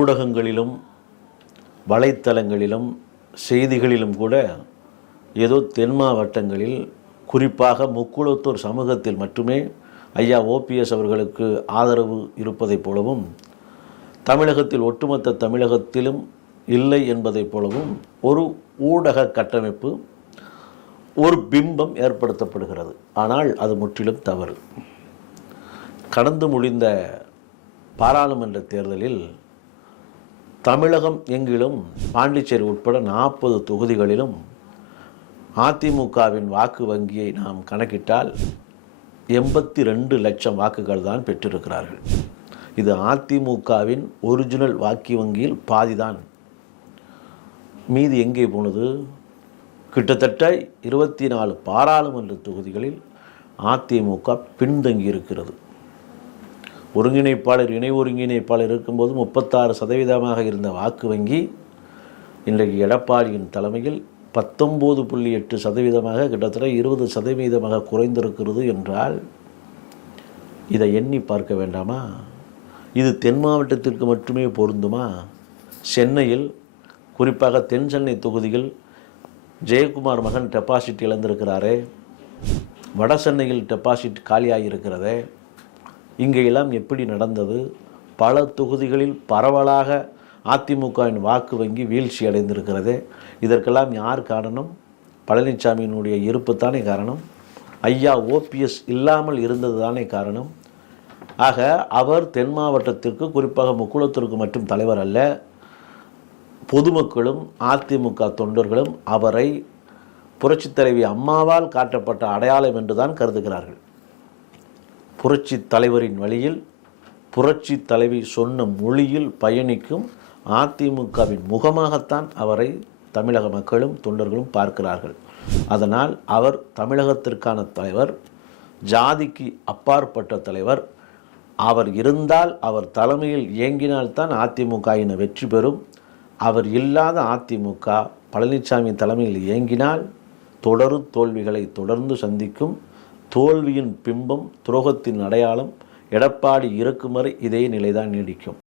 ஊடகங்களிலும் வலைத்தளங்களிலும் செய்திகளிலும் கூட ஏதோ தென் மாவட்டங்களில் குறிப்பாக முக்குளத்தூர் சமூகத்தில் மட்டுமே ஐயா ஓபிஎஸ் அவர்களுக்கு ஆதரவு இருப்பதைப் போலவும் தமிழகத்தில் ஒட்டுமொத்த தமிழகத்திலும் இல்லை என்பதைப் போலவும் ஒரு ஊடக கட்டமைப்பு ஒரு பிம்பம் ஏற்படுத்தப்படுகிறது. ஆனால் அது முற்றிலும் தவறு. கடந்து முடிந்த பாராளுமன்ற தேர்தலில் தமிழகம் எங்கிலும் பாண்டிச்சேரி உட்பட நாற்பது தொகுதிகளிலும் அதிமுகவின் வாக்கு வங்கியை நாம் கணக்கிட்டால் எண்பத்தி ரெண்டு லட்சம் வாக்குகள் தான் பெற்றிருக்கிறார்கள். இது அதிமுகவின் ஒரிஜினல் வாக்கு வங்கியில் பாதிதான். மீதி எங்கே போனது? கிட்டத்தட்ட இருபத்தி நாலு பாராளுமன்ற தொகுதிகளில் அதிமுக பின்தங்கி இருக்கிறது ஒருங்கிணைப்பாளர் இணை ஒருங்கிணைப்பாளர் இருக்கும்போது முப்பத்தாறு சதவீதமாக இருந்த வாக்கு வங்கி இன்றைக்கு எடப்பாடியின் தலைமையில் பத்தொம்போது புள்ளி எட்டு சதவீதமாக கிட்டத்தட்ட இருபது சதவீதமாக குறைந்திருக்கிறது என்றால் இதை எண்ணி பார்க்க வேண்டாமா? இது தென் மாவட்டத்திற்கு மட்டுமே பொருந்துமா? சென்னையில் குறிப்பாக தென் சென்னை தொகுதியில் ஜெயக்குமார் மகன் டெபாசிட் இழந்திருக்கிறாரே. வட சென்னையில் டெபாசிட் காலியாகி இருக்கிறதே இங்கெல்லாம் எப்படி நடந்தது? பல தொகுதிகளில் பரவலாக அதிமுகவின் வாக்கு வங்கி வீழ்ச்சி அடைந்திருக்கிறது. இதற்கெல்லாம் யார் காரணம்? பழனிசாமியினுடைய இருப்பு தானே காரணம்? ஐயா ஓபிஎஸ் இல்லாமல் இருந்தது தானே காரணம்? ஆக அவர் தென் மாவட்டத்திற்கு குறிப்பாக முக்குளத்திற்கு மட்டும் தலைவர் அல்ல பொதுமக்களும் அதிமுக தொண்டர்களும் அவரை புரட்சித் தலைவி அம்மாவால் காட்டப்பட்ட அடையாளம் என்று தான் கருதுகிறார்கள். புரட்சி தலைவரின் வழியில் புரட்சி தலைவி சொன்ன மொழியில் பயணிக்கும் அதிமுகவின் முகமாகத்தான் அவரை தமிழக மக்களும் தொண்டர்களும் பார்க்கிறார்கள். அதனால் அவர் தமிழகத்திற்கான தலைவர் ஜாதிக்கு அப்பாற்பட்ட தலைவர். அவர் இருந்தால் அவர் தலைமையில் இயங்கினால்தான் அதிமுக இன வெற்றி பெறும். அவர் இல்லாத அதிமுக பழனிசாமி தலைமையில் இயங்கினால் தொடர் தோல்விகளை தொடர்ந்து சந்திக்கும். தோல்வியின் பிம்பம் துரோகத்தின் அடையாளம் எடப்பாடி இருக்கும் வரை இதே நிலைதான் நீடிக்கும்.